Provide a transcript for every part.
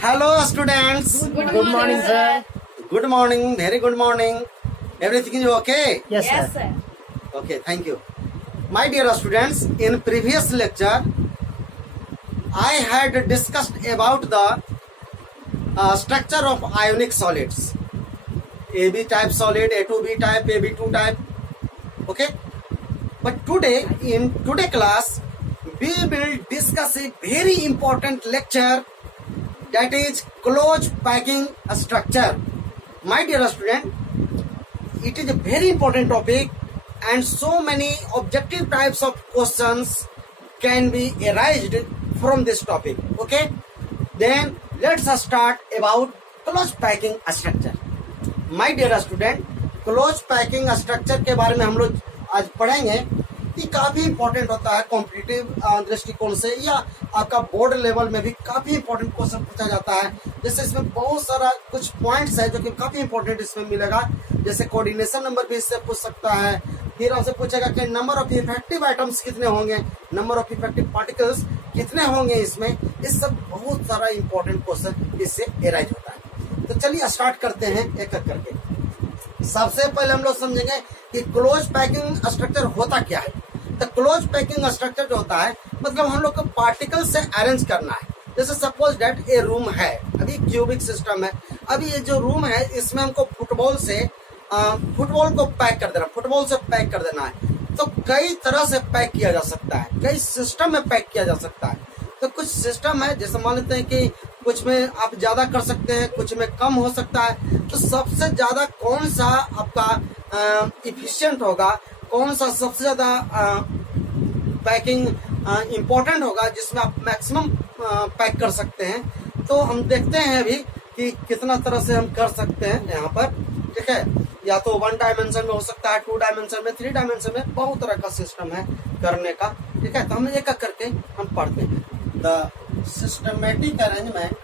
Hello students. Good morning, sir. Good morning. Very good morning. Everything is okay? Yes, sir. Okay, thank you. My dear students, in previous lecture, I had discussed about the structure of ionic solids. AB type solid, A2B type, AB2 type. Okay? But today, in today class, we will discuss a very important lecture, that is close packing structure. My dear student, it is a very important topic and so many objective types of questions can be arised from this topic. Okay, then let's start about close packing structure. My dear student, close packing structure के बारे में हम लोग आज पढ़ेंगे। ये काफी important होता है कॉम्पिटिटिव दृष्टिकोण से, या आपका बोर्ड लेवल में भी काफी इंपॉर्टेंट क्वेश्चन पूछा जाता है। जैसे इसमें बहुत सारा कुछ पॉइंट्स है जो कि काफी इंपॉर्टेंट इसमें मिलेगा। जैसे कोऑर्डिनेशन नंबर भी इससे पूछ सकता है। फिर आपसे पूछेगा कि नंबर ऑफ इफेक्टिव आइटम्स कितने होंगे, नंबर ऑफ इफेक्टिव पार्टिकल्स कितने होंगे इसमें। इस सब बहुत सारा इंपॉर्टेंट क्वेश्चन इससे एराइज होता है। तो चलिए स्टार्ट करते हैं एक एक करके। सबसे पहले हम लोग समझेंगे कि क्लोज पैकिंग स्ट्रक्चर होता क्या है। तो क्लोज पैकिंग स्ट्रक्चर जो होता है मतलब हम लोग को पार्टिकल से अरेंज करना है। जैसे सपोज डेट ए रूम है, अभी क्यूबिक सिस्टम है, अभी ये जो रूम है इसमें हमको फुटबॉल को पैक कर देना, फुटबॉल से पैक कर देना है। तो कई तरह से पैक किया जा सकता है, कई सिस्टम में पैक किया जा सकता है। तो कुछ सिस्टम है, जैसे मान लेते हैं कि कुछ में आप ज्यादा कर सकते हैं, कुछ में कम हो सकता है। तो सबसे ज्यादा कौन सा आपका इफिशिएंट होगा, कौन सा सबसे ज्यादा पैकिंग इम्पोर्टेंट होगा, जिसमें आप मैक्सिमम पैक कर सकते हैं। तो हम देखते हैं अभी कि कितना तरह से हम कर सकते हैं यहाँ पर। ठीक है, या तो 1 डायमेंशन में हो सकता है, 2 डायमेंशन में, 3 डायमेंशन में, बहुत तरह का सिस्टम है करने का। ठीक है, तो हम एक एक करके हम पढ़ते हैं। The systematic arrangement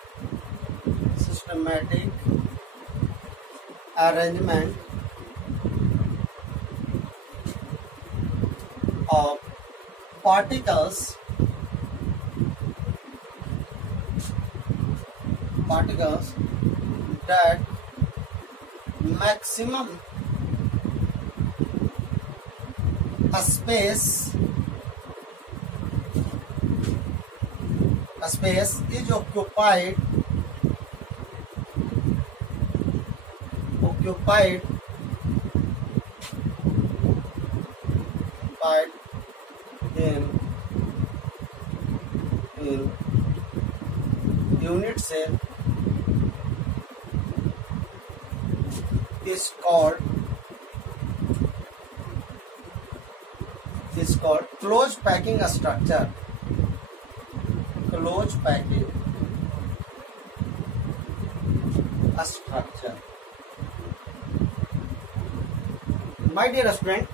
of particles that maximum space is occupied in unit cell is called close packing structure. Close packing structure. My dear student,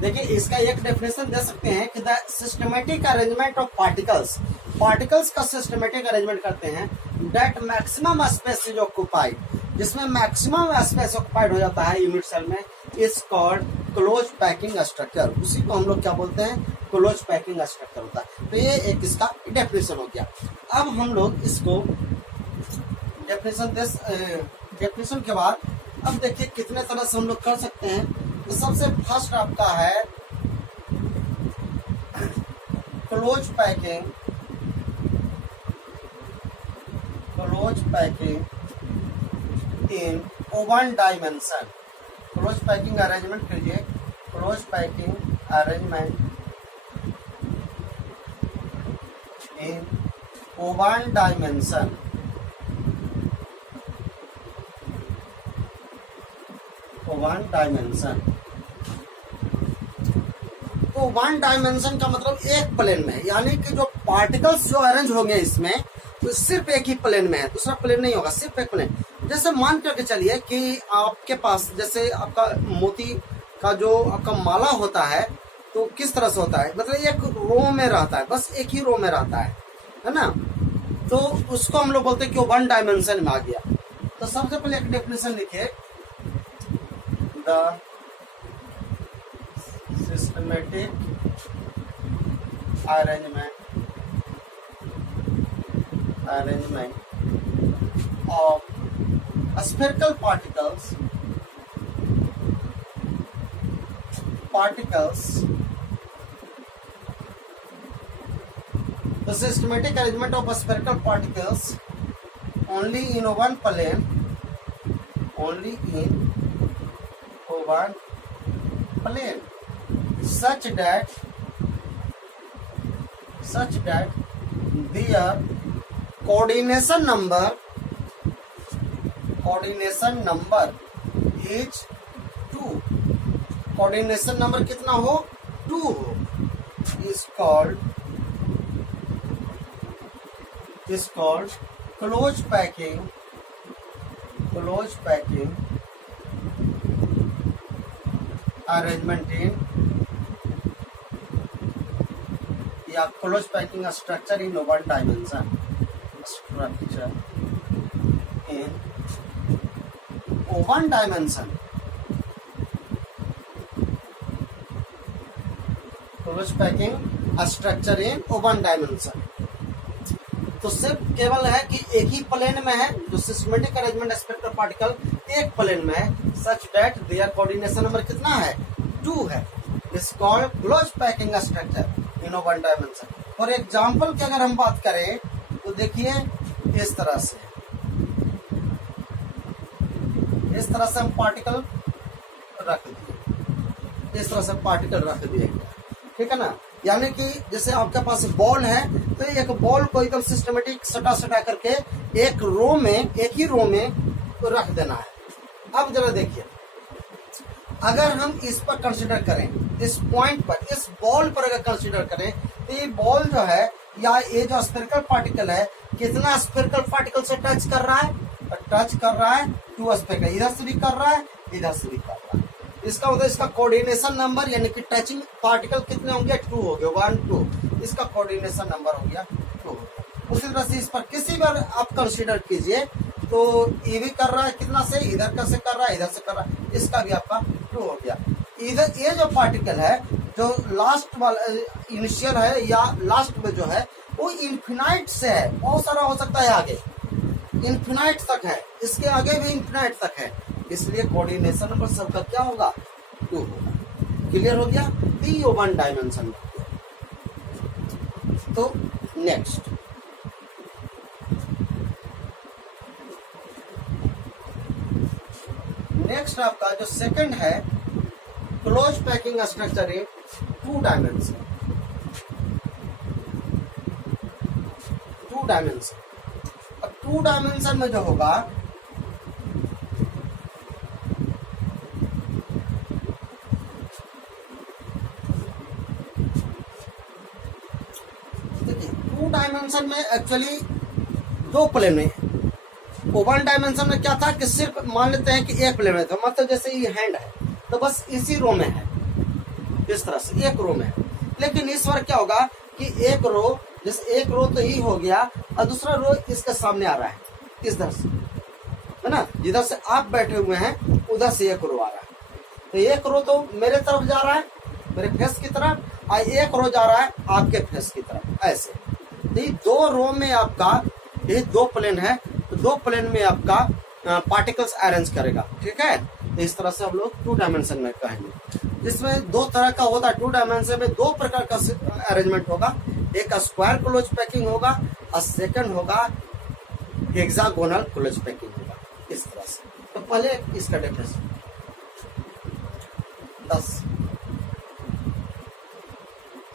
देखिए इसका एक डेफिनेशन दे सकते हैं कि the systematic arrangement of particles का सिस्टमेटिक अरेंजमेंट करते हैं that maximum space is occupied, जिसमें मैक्सिमम स्पेस ऑक्युपाइड हो जाता है यूनिट सेल में, is called close packing structure. उसी को हम लोग क्या बोलते हैं, क्लोज पैकिंग स्ट्रक्चर होता है। तो ये एक इसका डेफिनेशन हो गया। अब हम लोग इसको डेफिनेशन के बाद अब देखिए कितने तरह से हम लोग कर सकते हैं। तो सबसे फर्स्ट आपका है close packing in 1 dimension. Close packing arrangement कीजिए, close packing arrangement in 1 dimension. तो 1 डायमेंशन का मतलब एक प्लेन में, यानी कि जो पार्टिकल्स जो अरेंज होंगे इसमें तो सिर्फ एक ही प्लेन में है, दूसरा प्लेन नहीं होगा, सिर्फ एक प्लेन। जैसे मान करके चलिए कि आपके पास जैसे आपका मोती का जो आपका माला होता है तो किस तरह से होता है, मतलब एक रो में रहता है, बस एक ही रो में रहता है ना। तो उसको हम लोग बोलते हैं कि वो 1 डायमेंशन में आ गया। तो सबसे पहले एक डेफिनेशन लिखिए, the systematic arrangement of spherical particles. The systematic arrangement of spherical particles only in one plane, such that their coordination number is 2. Coordination number कितना हो? 2 हो. is called close packing arrangement in या close packing structure in one dimension. Structure in one dimension. Close packing structure in one dimension. तो सिर्फ केवल है कि एक ही प्लेन में है, जो सिस्टमेटिक अरेंजमेंट स्पेक्ट्रल पार्टिकल एक प्लेन में है, such that there coordination number कितना है? 2 है. Is called close packing structure in one dimension. For example की अगर हम बात करें तो देखिए इस तरह से हम पार्टिकल रख दिए, इस तरह से पार्टिकल रख दिए, ठीक है ना. यानी कि जैसे आपके पास बॉल है तो एक बॉल को एकदम सिस्टमेटिक सटा करके एक ही रो में तो रख देना है. अब जरा देखिए, अगर हम इस पर कंसीडर करें, इस पॉइंट पर, इस बॉल पर अगर कंसीडर करें तो ये बॉल जो है या ये जो स्फेरिकल पार्टिकल है कितना स्फेरिकल पार्टिकल से टच कर रहा है? 2 स्फेरिकल. इधर से भी कर रहा है, इधर से भी कर रहा है. इसका मतलब इसका कोऑर्डिनेशन नंबर यानी कि टचिंग पार्टिकल कितने होंगे? 2 हो गए. 1 2. इसका कोऑर्डिनेशन नंबर हो गया 2 हो गया. उसी तरह से इस पर किसी बार आप कंसीडर कीजिए तो ये भी कर रहा है कितना से? इधर का से कर रहा है, इधर से कर रहा है, इसका भी आपका 2 हो गया. इधर ये जो पार्टिकल है जो लास्ट वाला इनिशियल है या लास्ट में जो है वो इन्फिनाइट से है. बहुत सारा हो सकता है आगे, इन्फिनाइट तक है, इसके आगे भी इन्फिनाइट तक है. इसलिए कोऑर्डिनेशन नंबर सबका क्या होगा? 2 होगा. क्लियर हो गया? ये वन डायमेंशन. तो नेक्स्ट आपका जो सेकंड है क्लोज पैकिंग स्ट्रक्चर इन 2 डायमेंशन. अब 2 डायमेंशन में जो होगा डायमेंशन में एक्चुअली 2 प्लेन में. वन डायमेंशन में क्या था कि सिर्फ मान लेते हैं कि एक प्लेन में था, मतलब जैसे ये हैंड है तो बस इसी रो में है, इस तरह से एक रो में है. लेकिन इस बार क्या होगा कि एक रो, जैसे एक रो तो ये हो गया और दूसरा रो इसके सामने आ रहा है, इस तरह से है ना. जिधर से आप बैठे हुए हैं उधर से एक रो आ रहा है. तो एक रो तो मेरे तरफ जा रहा है, मेरे फेस की तरफ, और एक रो जा रहा है आपके फेस की तरफ. ऐसे ये 2 रो में आपका, ये 2 प्लेन है तो 2 प्लेन में आपका पार्टिकल्स अरेंज करेगा. ठीक है. तो इस तरह से हम लोग 2 डायमेंशन में कहेंगे. इसमें 2 तरह का होता है. 2 डायमेंशन में 2 प्रकार का अरेंजमेंट होगा. एक स्क्वायर क्लोज पैकिंग होगा और सेकंड होगा हेक्सागोनल क्लोज पैकिंग होगा. इस तरह से. तो पहले इसका definition 10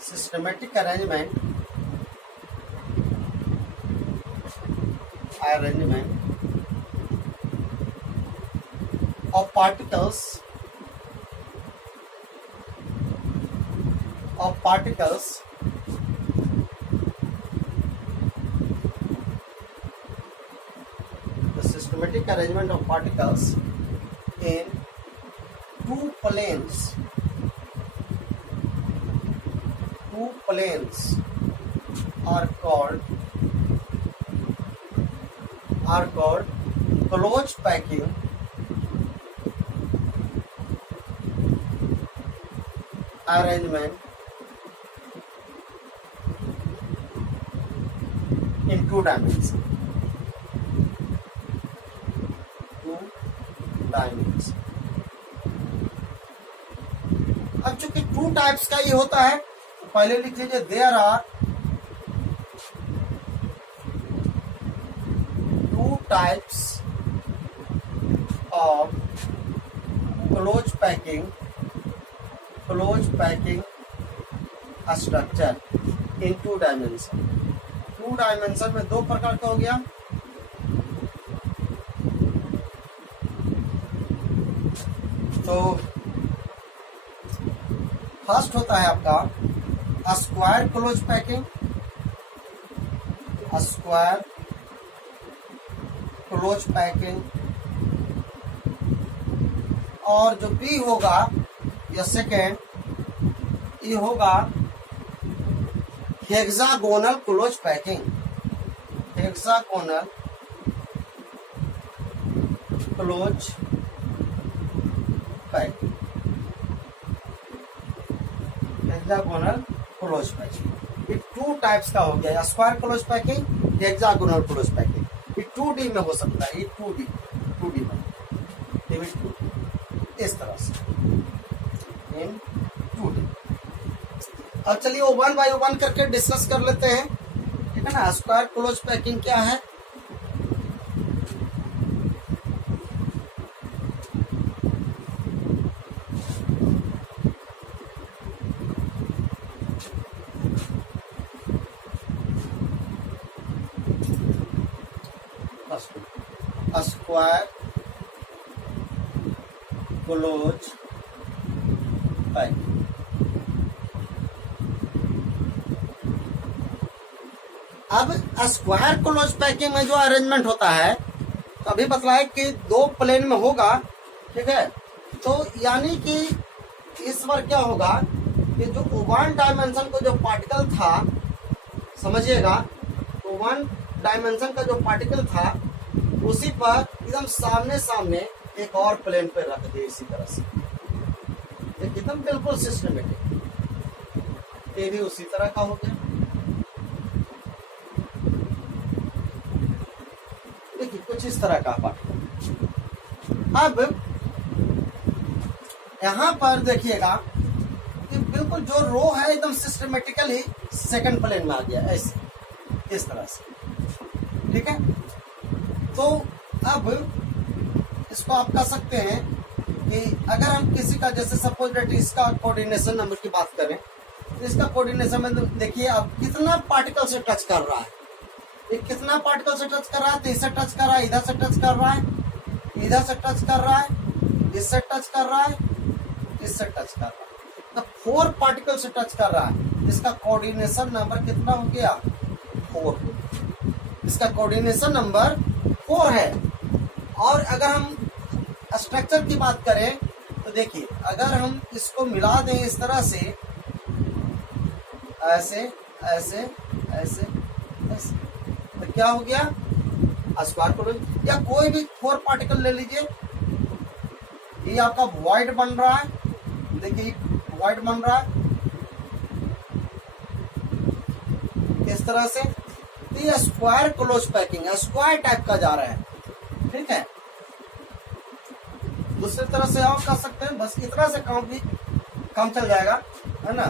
systematic arrangement of particles the systematic arrangement of particles in 2 planes are called close packing arrangement in 2 dimensions. Diamonds. अब चूंकि टू टाइप्स का ये होता है, तो पहले लिख लीजिए there are two types of close packing structure in two dimension. Two dimension में दो प्रकार का हो गया। तो फर्स्ट होता है आपका square close packing, square close packing, और जो बी होगा या सेकेंड, ये होगा hexagonal close packing. Hexagonal close packing, hexagonal close packing. ये टू टाइप्स का हो गया, square close packing, hexagonal close packing. ये 2D में हो सकता है, ये 2D में, इस तरह से इन 2D। अब चलिए वो वन बाय वन करके डिस्कस कर लेते हैं, ठीक है ना। स्क्वायर क्लोज पैकिंग क्या है? Square close packing. अब स्क्वायर क्लोज पैकिंग में जो अरेंजमेंट होता है, तो अभी बतलाए कि दो प्लेन में होगा, ठीक है। तो यानी कि इस बार क्या होगा कि जो वन डायमेंशन को जो पार्टिकल था, समझिएगा, तो वन डायमेंशन का जो पार्टिकल था उसी पर एकदम सामने सामने एक और प्लेन पे रख दिए इसी तरह से, एकदम बिल्कुल सिस्टमेटिक। ये भी उसी तरह का हो गया। देखिए कुछ इस तरह का पार्टिकल। अब यहां पर देखिएगा कि बिल्कुल जो रो है एकदम सिस्टमेटिकली सेकंड प्लेन में आ गया, ऐसे इस तरह से, ठीक है। तो अब इसको आप कह सकते हैं कि अगर हम किसी का, जैसे सपोज डेट इसका कोऑर्डिनेशन नंबर की बात करें, तो इसका कोऑर्डिनेशन में देखिए अब कितना पार्टिकल से टच कर रहा है, ये कितना पार्टिकल से टच कर रहा है। तो इससे टच कर रहा है, इधर से टच कर रहा है, इधर से टच कर रहा है, इससे टच कर रहा है, इससे टच कर रहा है। तो 4 पार्टिकल से टच कर रहा है। इसका कोऑर्डिनेशन नंबर कितना हो गया? 4। इसका कोऑर्डिनेशन नंबर 4 है। और अगर हम स्ट्रक्चर की बात करें तो देखिए, अगर हम इसको मिला दें इस तरह से, ऐसे ऐसे ऐसे ऐसे, तो क्या हो गया? Square close. या कोई भी 4 पार्टिकल ले लीजिए, ये आपका वॉइड बन रहा है, देखिए वॉइड बन रहा है इस तरह से। तो ये स्क्वायर क्लोज पैकिंग है, स्क्वायर टाइप का जा रहा है, ठीक है। दूसरी तरह से आप कर सकते हैं, बस इतना से काम चल जाएगा, है ना।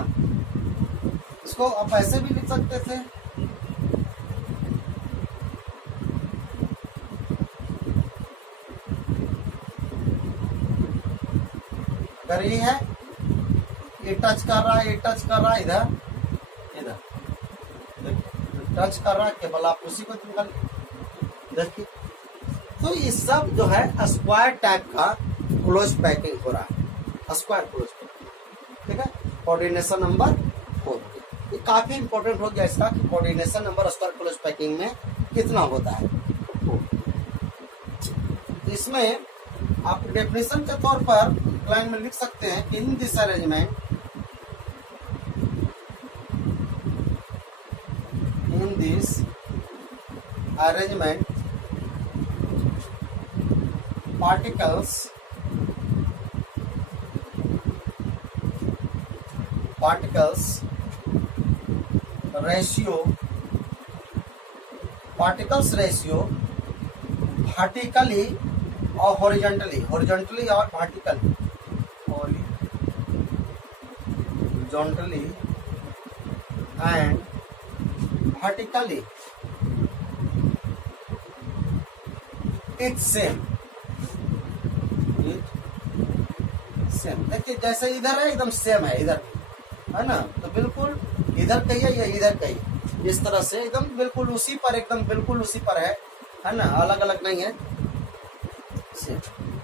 इसको आप ऐसे भी लिख सकते थे, अगर ये है, ये टच कर रहा है, ये टच कर रहा है, इधर टच कर रहा है, केवल आप उसी को निकाल देखिए। तो ये सब जो है स्क्वायर टाइप का क्लोज पैकिंग हो रहा है, स्क्वायर क्लोज पैकिंग, ठीक है। कोऑर्डिनेशन नंबर 4, ये काफी इंपॉर्टेंट हो गया इसका कि coordination number square close packing में कितना होता है। इसमें आप डेफिनेशन के तौर पर लाइन में लिख सकते हैं, in this arrangement, in this arrangement particles ratio vertically और हॉरिजॉन्टली और vertically, horizontally and vertically it's same, देखिए जैसे इधर है एकदम सेम है, इधर है ना, तो बिल्कुल इधर कहिए या इधर कहिए, इस तरह से एकदम बिल्कुल उसी पर, एकदम बिल्कुल उसी पर है ना, अलग अलग नहीं है।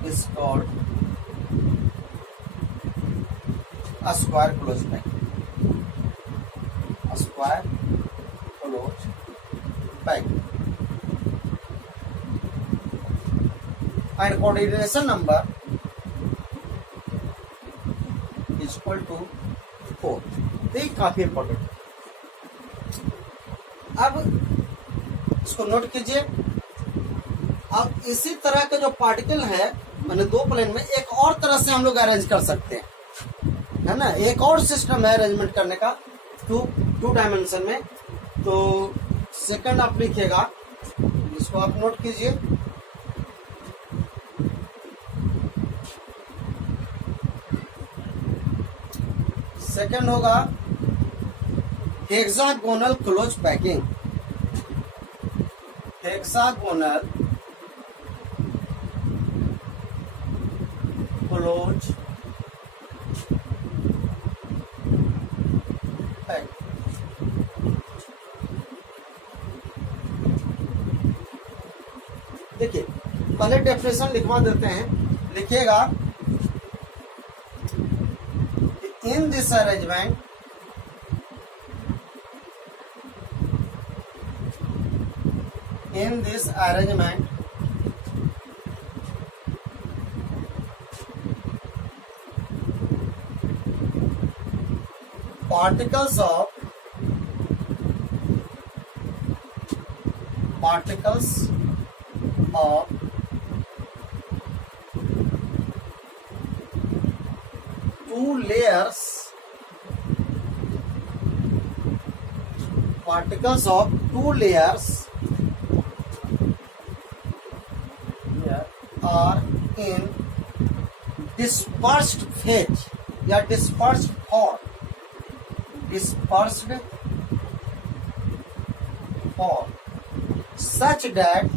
Is called square close packing, square close packing and coordination number is equal to 4। तो ये काफी इंपॉर्टेंट। अब इसको नोट कीजिए। अब इसी तरह के जो पार्टिकल है, मैंने दो प्लेन में एक और तरह से हम लोग अरेंज कर सकते हैं, है ना, एक और सिस्टम है अरेंजमेंट करने का टू डायमेंशन में। तो सेकंड आप लिखिएगा, इसको आप नोट कीजिए। सेकंड होगा hexagonal close packing, hexagonal close packing. देखिए पहले डेफिनेशन लिखवा देते हैं, लिखिएगा in this arrangement particles of two layers, particles of two layers are in dispersed phase या dispersed form, such that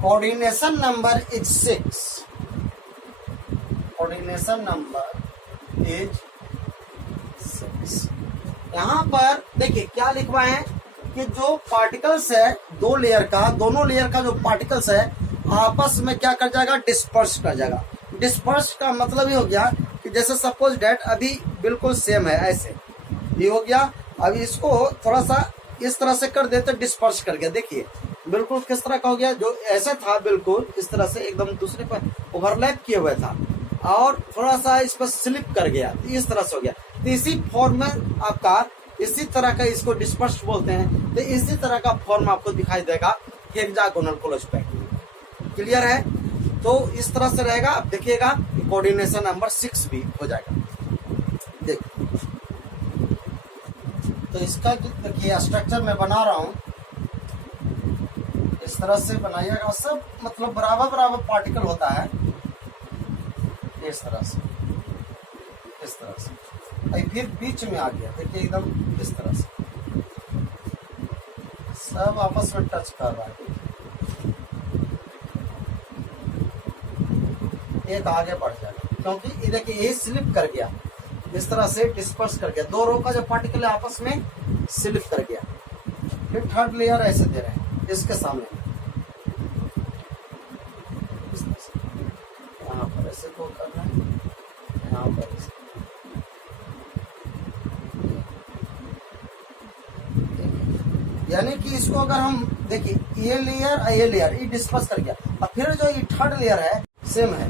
coordination number is 6. Coordination number is 6। यहाँ पर देखिए क्या लिखवा है कि जो पार्टिकल्स है दो लेयर का, दोनों लेयर का जो पार्टिकल्स है आपस में क्या कर जाएगा, डिस्पर्स कर जाएगा। डिस्पर्स का मतलब ये हो गया कि जैसे सपोज डेट अभी बिल्कुल सेम है, ऐसे ये हो गया। अभी इसको थोड़ा सा इस तरह से कर देते, डिस्पर्स कर गया। देखिए बिल्कुल किस तरह का हो गया, जो ऐसे था बिल्कुल इस तरह से एकदम दूसरे पर ओवरलैप किए हुए था और थोड़ा सा इस पर स्लिप कर गया, इस तरह से हो गया। तो इसी फॉर्म में आपका इसी तरह का, इसको डिस्पर्स बोलते हैं, तो इसी तरह का फॉर्म आपको दिखाई देगा हेक्सागोनल क्लोज पैकिंग। क्लियर है? तो इस तरह से रहेगा। आप देखिएगा कोऑर्डिनेशन नंबर 6 भी हो जाएगा। देखिए तो इसका देखिए स्ट्रक्चर मैं बना रहा हूं, इस तरह से बनाइएगा। सब मतलब बराबर बराबर पार्टिकल होता है, इस तरह से, इस तरह से। फिर बीच में आ गया, देखिए एकदम इस तरह से सब आपस में टच कर रहा है। एक आगे बढ़ जाएगा क्योंकि ये देखिए ये स्लिप कर गया, इस तरह से डिस्पर्स कर गया। दो रो का जो पार्टिकल है आपस में स्लिप कर गया। फिर थर्ड लेयर ऐसे दे रहे हैं इसके सामने, यहाँ पर ऐसे को करना है, यहाँ पर ऐसे। यानी कि इसको अगर हम देखिए ये लेयर ये डिस्पर्स कर गया, और फिर जो ये थर्ड लेयर है सेम है।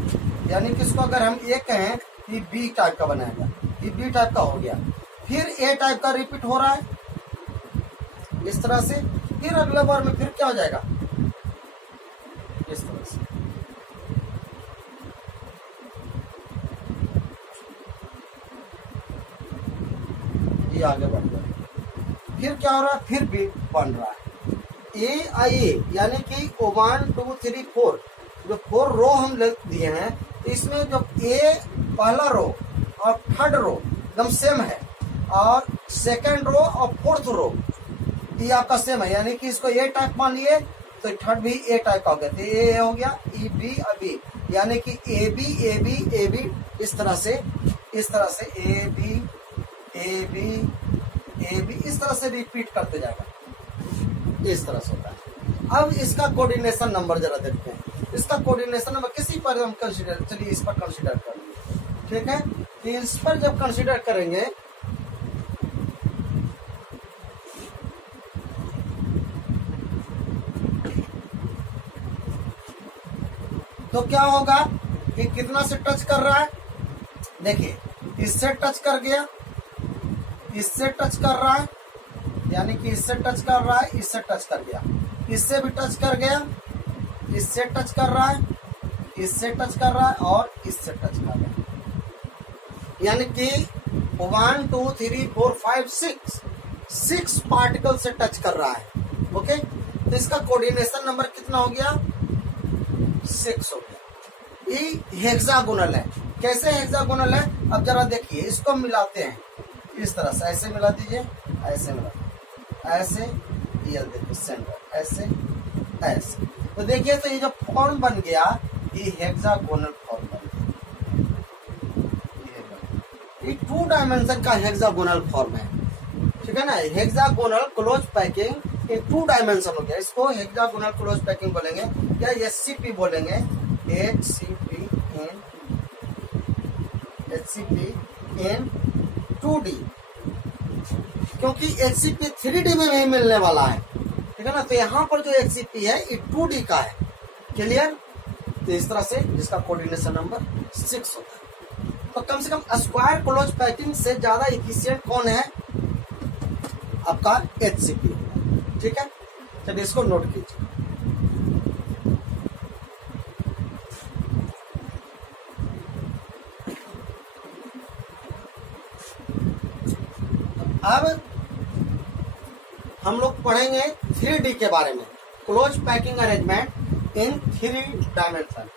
यानी कि इसको अगर हम ये कहें कि बी टाइप का बनाएगा, ये बी टाइप का हो गया। फिर ए टाइप का रिपीट हो रहा है इस तरह से। फिर अगले बार में फिर क्या हो जाएगा, इस तरह से। ये आगे बढ़ रहा है। फिर क्या हो रहा है, फिर भी बन रहा है। ए आई ए यानी कि 1 2 3 4 जो 4 रो हम दिए हैं, तो इसमें जो ए पहला रो और थर्ड रो एकदम सेम है, और सेकंड रो और फोर्थ रो ये आपका सेम है, यानी कि इसको ए टाइप मान लिए तो थर्ड भी ए टाइप का हो गया, तो ए हो गया, ई बी बी, यानी कि A B A B A B, इस तरह से A B A B A B, इस तरह से रिपीट करते जाएगा, इस तरह से होता है। अब इसका कोऑर्डिनेशन नंबर जरा देखते हैं। इसका कोऑर्डिनेशन नंबर किसी पर हम कंसीडर, चलिए इस पर कंसीडर करेंगे, ठीक है। तो इस पर जब कंसीडर करेंगे तो क्या होगा कि कितना से टच कर रहा है, देखिए इससे टच कर गया, इससे टच कर रहा है, यानी कि इससे टच कर रहा है, इससे टच कर गया, इससे भी टच कर गया, इससे टच कर रहा है, इससे टच कर रहा है और इससे टच कर रहा है, यानी कि 1 2 3 4 5 6 पार्टिकल से टच कर रहा है। ओके, तो इसका कोऑर्डिनेशन नंबर कितना हो गया, 6 हो गया। ये हेक्सागोनल है। कैसे हेक्सागोनल है, अब जरा देखिए, इसको मिलाते हैं इस तरह से, ऐसे मिला दीजिए, ऐसे मिला, ऐसे, ये देखिए सेंटर, ऐसे ऐसे, तो देखिए तो ये जो फॉर्म बन गया ये हेक्सागोनल फॉर्म बन गया, ये 2 डायमेंशन का हेक्सागोनल फॉर्म है, ठीक है ना। हेक्सागोनल क्लोज पैकिंग ये 2 डायमेंशन हो गया, इसको हेक्सागोनल क्लोज पैकिंग बोलेंगे या एचसीपी बोलेंगे, एचसीपी इन 2D, क्योंकि एचसीपी 3D में नहीं मिलने वाला है, ठीक है ना। तो यहाँ पर जो एचसीपी है ये 2D का है, क्लियर। तो इस तरह से जिसका कोऑर्डिनेशन नंबर 6 होता है। तो कम से कम स्क्वायर क्लोज पैकिंग से ज्यादा इफिशियंट कौन है, आपका एचसीपी, ठीक है। चलिए इसको नोट कीजिए। अब हम लोग पढ़ेंगे 3D के बारे में, क्लोज पैकिंग अरेंजमेंट इन 3 डायमेंशन।